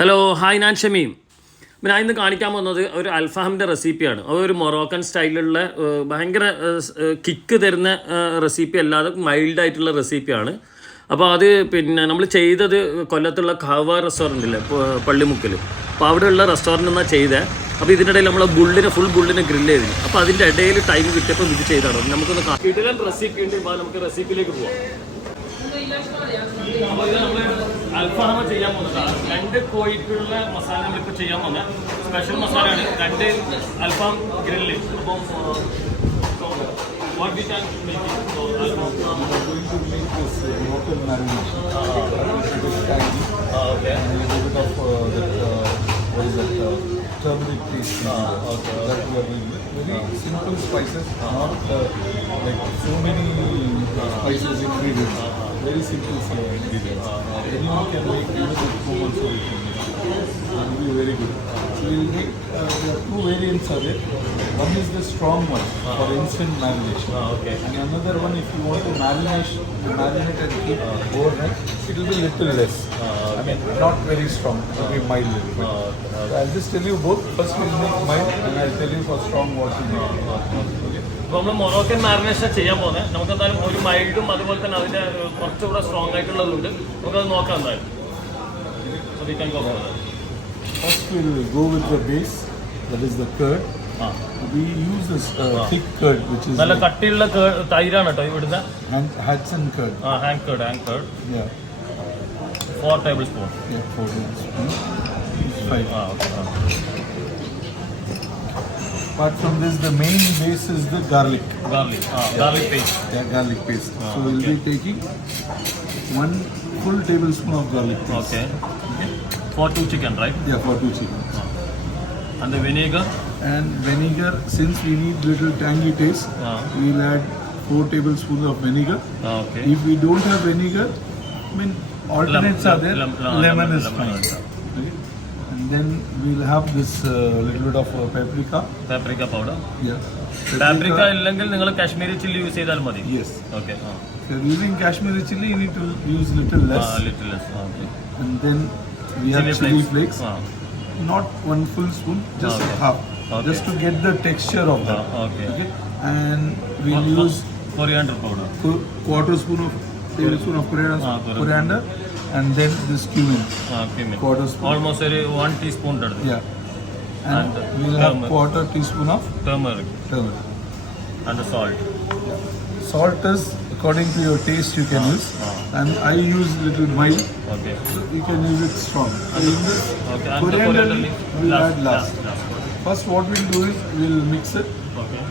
Hello hi ഞാൻ ഷമീം. ഞാൻ ഇന്ന് കാണിക്കാൻ പോകുന്നത് ഒരു അൽഫാമിൻ്റെ റെസിപ്പിയാണ്. അതൊരു മൊറോക്കൻ സ്റ്റൈലിലുള്ള ഭയങ്കര കിക്ക് തരുന്ന റെസിപ്പി അല്ലാതെ മൈൽഡായിട്ടുള്ള റെസിപ്പിയാണ്. അപ്പോൾ അത് നമ്മൾ ചെയ്തത് കൊല്ലത്തുള്ള ഖാവ റെസ്റ്റോറൻറ്റില്ലേ പള്ളിമുക്കിൽ, അപ്പോൾ അവിടെയുള്ള റെസ്റ്റോറൻറ്റിൽ നിന്നാണ് ചെയ്തത്. അപ്പോൾ ഇതിനിടയിൽ നമ്മൾ ഫുൾ ബുള്ളിനെ ഗ്രില്ല് ചെയ്തിരുന്നു. അപ്പോൾ അതിൻ്റെ ഇടയിൽ ടൈം കിട്ടിയപ്പോൾ ഇത് ചെയ്താണ്. നമുക്കൊന്ന് കിടിലൻ റെസിപ്പി ഉണ്ട്. ഇപ്പോൾ നമുക്ക് റെസിപ്പിയിലേക്ക് പോവാം. അപ്പോൾ ഇത് നമ്മൾ അൽഫാമ ചെയ്യാൻ പോകുന്നതാണ്. 2 കോഴിക്കുള്ള മസാല നമ്മളിപ്പോൾ ചെയ്യാൻ പോകുന്ന സ്പെഷ്യൽ മസാലയാണ്. 2 അൽഫാം ഗ്രില്ല്. അപ്പം what we can make it? So alfam going to make this local marination. Okay. And a little bit of what is that? Turmeric paste. Okay. That we are doing. Very simple spices, not like so many spices ingredients. Very simple ingredients. Anyone can make, even at home also we can make. It will be very good. So we will make, there are 2 variants of it. One is the strong one for instant marination. Okay. And another one, if you want to marinate and keep overnight, it will be little less. I mean, not very strong. It will be mild little bit. So I'll just tell you both. First we'll make mild, and I'll tell you for strong what to make. Okay. ഇപ്പോൾ നമ്മൾ Moroccan marination ചെയ്യാൻ പോകുന്നത്. നമുക്ക് എന്തായാലും ഒരു മൈൽഡും അതുപോലെ തന്നെ അതിൻ്റെ കുറച്ചുകൂടെ സ്ട്രോങ് ആയിട്ടുള്ളതുണ്ട്. നമുക്കത് നോക്കാം എന്തായാലും. So we can go for that. First we'll go with the base, that is the curd. We use this thick curd, which is നല്ല കട്ടിയുള്ള തൈരാണ് കേട്ടോ ഇവിടുന്ന്. Hatson curd. Hand curd. Yeah. 4 tablespoons. Yeah, 4 tablespoons. It's fine. Okay. Apart from this, the main base is the garlic. Garlic paste. Yeah, garlic paste. So we'll be taking 1 full tablespoon of garlic paste. Okay. For 2 chicken, right? Yeah, for 2 chickens. And the vinegar? And vinegar, since we need little tangy taste, we'll add 4 tablespoons of vinegar. Okay. If we don't have vinegar, I mean, alternates are there. Lemon is fine. Okay. And then we'll have this little bit of paprika. Paprika powder? Yeah. Paprika illengal ningal Kashmiri chilli use cheyidal madi. Yes. Okay. If you're using Kashmiri chilli, you need to use little less. Little less. Okay. And then we have chili flakes. Not 1 full spoon, just half. Okay. Just to get the texture of that. Okay. And we'll use coriander powder. Quarter spoon of tablespoon of coriander. And then this cumin. Cumin. Quarter spoon. Almost 1 teaspoon. Yeah. And we'll have quarter teaspoon of turmeric. And the salt. Yeah. Salt is according to your taste you can use. And I use little mild. Okay. So you can use it strong. And coriander leaf we'll add last. First what we'll do is we'll mix it. Okay.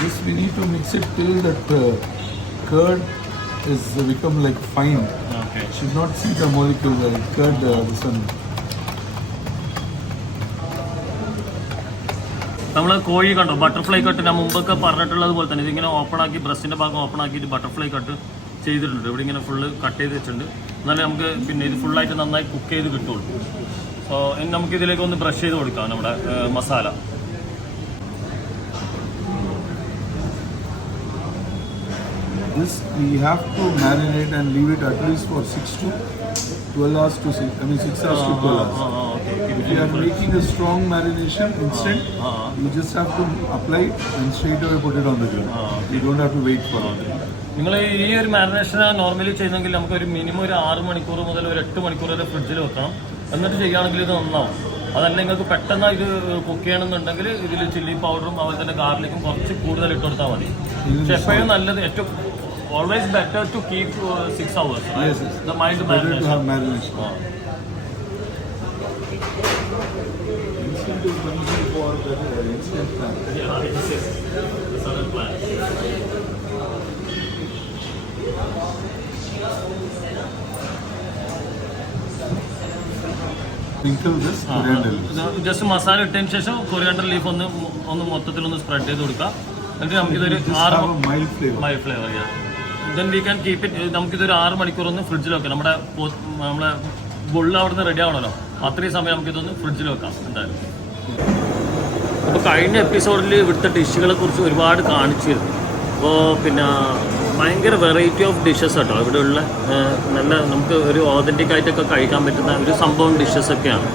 This we need to mix it till that curd is become like fine. Okay. Should not see the molecule like curd. This one. നമ്മൾ കോഴി കണ്ടോ butterfly cut ഞാൻ മുമ്പൊക്കെ പറഞ്ഞിട്ടുള്ളത് പോലെ തന്നെ ഇതിങ്ങനെ open ആക്കി ബ്രസ്റ്റിൻ്റെ ഭാഗം ഓപ്പൺ ആക്കിയിട്ട് ബട്ടർഫ്ലൈ കട്ട് ചെയ്തിട്ടുണ്ട്. ഇവിടെ ഇങ്ങനെ ഫുള്ള് കട്ട് ചെയ്ത് വെച്ചിട്ടുണ്ട്. എന്നാലും നമുക്ക് ഇത് ഫുള്ളായിട്ട് നന്നായി കുക്ക് ചെയ്ത് കിട്ടുള്ളൂ. സോ ഇനി നമുക്കിതിലേക്ക് ഒന്ന് ബ്രഷ് ചെയ്ത് കൊടുക്കാം നമ്മുടെ masala. This we have to marinate and leave it at least for 6 to 12 hours to 6. I mean 6 hours to 12 hours. Okay. If you are making a strong marination instant, you just have to apply it and straight away put it on the grill. You don't have to wait for it. നിങ്ങൾ ഈ ഒരു marination normally ചെയ്യുന്നെങ്കിൽ നമുക്കൊരു minimum ഒരു 6 മണിക്കൂർ മുതൽ ഒരു 8 മണിക്കൂർ വരെ ഫ്രിഡ്ജിൽ വെക്കണം. എന്നിട്ട് ചെയ്യുകയാണെങ്കിൽ ഇത് നന്നാവും. അതല്ല നിങ്ങൾക്ക് പെട്ടെന്ന് ഇത് കുക്ക് ചെയ്യണമെന്നുണ്ടെങ്കിൽ ഇതിൽ ചില്ലി പൗഡറും അതുപോലെ തന്നെ ഗാർലിക്കും കുറച്ച് കൂടുതൽ ഇട്ട് കൊടുത്താൽ മതി. പക്ഷെ എപ്പോഴും നല്ലത് ഏറ്റവും always better to keep 6 hours, right? Yes. The mild Better to have marination. Instant is only for the instant plan. Yeah, this is the southern plan. Sprinkle this coriander leaf. Just masala ഇട്ടതിന് ശേഷം coriander leaf ഒന്ന് മൊത്തത്തിലൊന്ന് spread ചെയ്ത് കൊടുക്കുക. എന്നിട്ട് നമുക്കിതൊരു mild flavour ചെയ്യാം. Then we can keep it. നമുക്കിതൊരു 6 മണിക്കൂർ ഒന്ന് ഫ്രിഡ്ജിൽ വെക്കാം. നമ്മളെ ബുള്ള് അവിടെ നിന്ന് റെഡി ആവണല്ലോ, അത്രയും സമയം നമുക്കിതൊന്ന് ഫ്രിഡ്ജിൽ വെക്കാം എന്തായാലും. അപ്പോൾ കഴിഞ്ഞ എപ്പിസോഡിൽ ഇവിടുത്തെ ഡിഷുകളെ കുറിച്ച് ഒരുപാട് കാണിച്ചിരുന്നു. അപ്പോൾ പിന്നെ ഭയങ്കര വെറൈറ്റി ഓഫ് ഡിഷസ് കേട്ടോ ഇവിടെയുള്ള നല്ല നമുക്ക് ഒരു ഓതൻറ്റിക് ആയിട്ടൊക്കെ കഴിക്കാൻ പറ്റുന്ന ഒരു സംഭവം ഡിഷസൊക്കെയാണ്.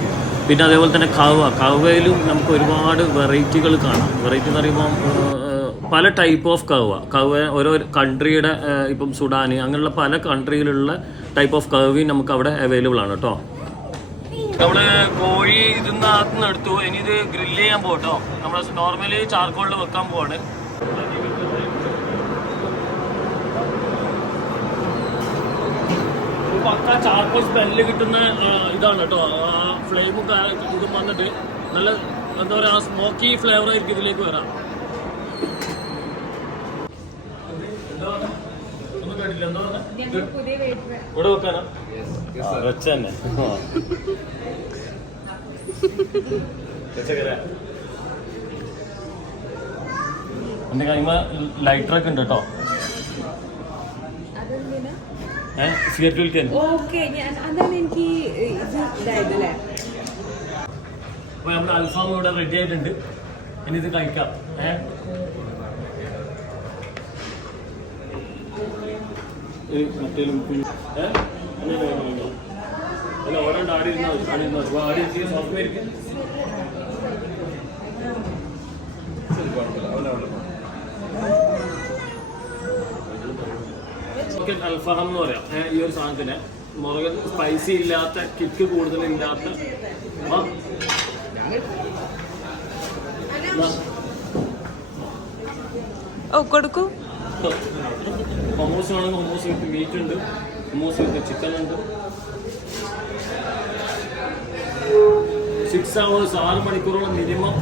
പിന്നെ അതേപോലെ തന്നെ കവയിലും നമുക്ക് ഒരുപാട് വെറൈറ്റികൾ കാണാം. വെറൈറ്റി എന്ന് പറയുമ്പോൾ പല ടൈപ്പ് ഓഫ് കവ ഓരോ കൺട്രിയുടെ ഇപ്പം സുഡാൻ അങ്ങനെയുള്ള പല കൺട്രിയിലുള്ള ടൈപ്പ് ഓഫ് കവയും നമുക്ക് അവിടെ അവൈലബിൾ ആണ് കേട്ടോ. നമ്മൾ കോഴി ഇതിനകത്തുനിന്ന് എടുത്തു. ഇനി ഇത് ഗ്രില്ല് ചെയ്യാൻ പോകട്ടോ. നമ്മൾ നോർമലി ചാർക്കോളിൽ വെക്കാൻ പോവാണ്. പക്ക ചാർക്കോൾ സ്മെല്ല് കിട്ടുന്ന ഇതാണ് കേട്ടോ. ആ ഫ്ലെയിമും ഇതും വന്നിട്ട് നല്ല എന്താ പറയുക സ്മോക്കി ഫ്ലേവർ ആയിരിക്കും ഇതിലേക്ക് വരാം. ഒന്നും കേട്ടില്ല. എന്താ പറഞ്ഞ ഇവിടെ വെക്കാനാ വെച്ച തന്നെ എൻ്റെ കൈമ ലൈറ്ററൊക്കെ ഉണ്ട് കേട്ടോ. സിഗരറ്റ് വിളിക്കാൻ അപ്പൊ നമ്മുടെ അൽഫാം ഇവിടെ റെഡി ആയിട്ടുണ്ട്. ഇനി ഇത് കഴിക്കാം. മറ്റേലും അല്ല ഓരോ ആടി സോഫ്റ്റ്വെയർ ചിക്കൻ അൽഫാം എന്ന് പറയാം. ഈ ഒരു സാധനത്തിന് മുളക് സ്പൈസി ഇല്ലാത്ത കിക്ക് കൂടുതലില്ലാത്ത കൊടുക്കൂ. ഹൊമോസ് വേണമെങ്കിൽ ഹൊമോസ് വിത്ത് മീറ്റ് ഉണ്ട്, ഹൊമോസ് വിത്ത് ചിക്കൻ ഉണ്ട്. 6 hours 6 മണിക്കൂറോളം മിനിമം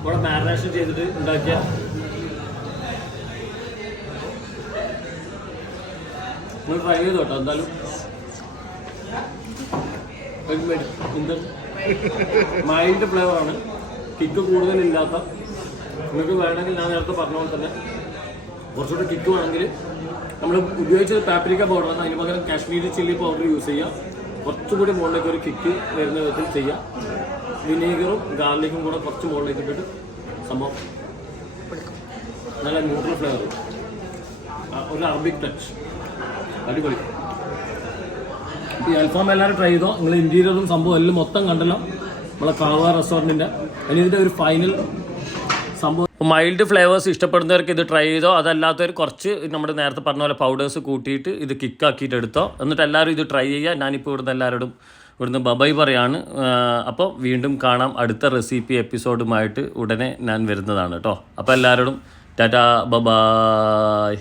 ഇവിടെ മാരിനേഷൻ ചെയ്തിട്ട് ഉണ്ടാക്കിയ നിങ്ങൾ ട്രൈ ചെയ്ത് കേട്ടോ. എന്തായാലും മൈൽഡ് ഫ്ലേവറാണ്, കിക്ക് കൂടുതലില്ലാത്ത. നിങ്ങൾക്ക് വേണമെങ്കിൽ ഞാൻ നേരത്തെ പറഞ്ഞ പോലെ തന്നെ കുറച്ചുകൂടെ കിക്ക് വേണമെങ്കിൽ നമ്മൾ ഉപയോഗിച്ചത് പാപ്രിക്ക പൗഡറാണ്. അതിന് പകരം കാശ്മീരി ചില്ലി പൗഡർ യൂസ് ചെയ്യുക. കുറച്ചുകൂടി മുകളിലേക്ക് ഒരു കിക്ക് വരുന്ന വിധത്തിൽ ചെയ്യുക. വിനീഗറും ഗാർലിക്കും കൂടെ കുറച്ച് മുകളിലേക്ക് ഇട്ടിട്ട് സംഭവം നല്ല ന്യൂട്രൽ ഫ്ലേവർ, ഒരു അറബിക് ടച്ച്, അടിപൊളി. ഈ അൽഫാം എല്ലാവരും ട്രൈ ചെയ്തോ. നിങ്ങൾ ഇൻറ്റീരിയറും സംഭവം എല്ലാം മൊത്തം കണ്ടല്ലോ നമ്മളെ കാവ റെസ്റ്റോറൻറ്റിൻ്റെ. ഇനി ഇതിൻ്റെ ഒരു ഫൈനൽ സംഭവം മൈൽഡ് ഫ്ലേവേഴ്സ് ഇഷ്ടപ്പെടുന്നവർക്ക് ഇത് ട്രൈ ചെയ്തോ. അതല്ലാത്തവർ കുറച്ച് നമ്മുടെ നേരത്തെ പറഞ്ഞ പോലെ പൗഡേഴ്സ് കൂട്ടിയിട്ട് ഇത് കിക്കാക്കിയിട്ട് എടുത്തോ. എന്നിട്ട് എല്ലാവരും ഇത് ട്രൈ ചെയ്യുക. ഞാനിപ്പോൾ ഇവിടുന്ന് ബബായ് പറയാണ്. അപ്പോൾ വീണ്ടും കാണാം. അടുത്ത റെസിപ്പി എപ്പിസോഡുമായിട്ട് ഉടനെ ഞാൻ വരുന്നതാണ് കേട്ടോ. അപ്പോൾ എല്ലാവരോടും ടാറ്റാ ബബായ്.